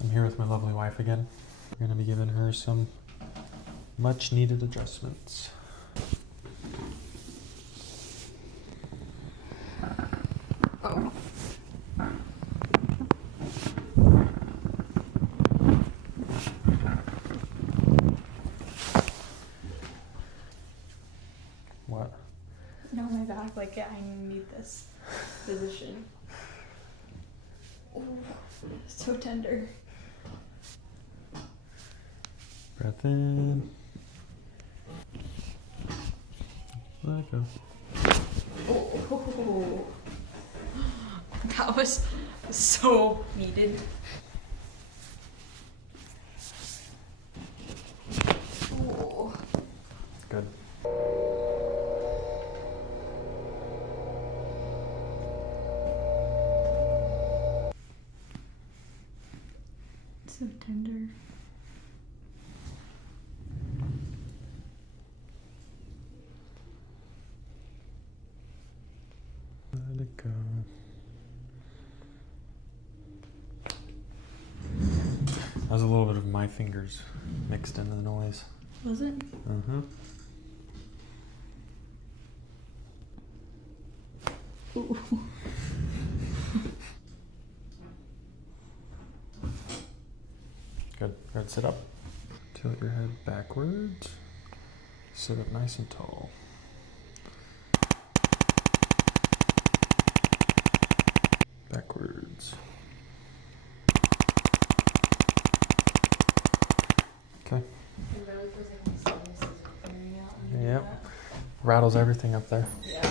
I'm here with my lovely wife again. We're gonna be giving her some much needed adjustments. Oh. What? No, my back, like, I need this position. Oh, so tender. Breath in. Let go. Oh, that was so needed. Oh. Good. So tender. Let it go. That was a little bit of my fingers mixed into the noise. Was it? Uh-huh. Ooh. Good. Good. Sit up. Tilt your head backwards. Sit up nice and tall. Backwards. Okay. It really feels like my sinuses are clearing out. Yep. Rattles everything up there. Yeah.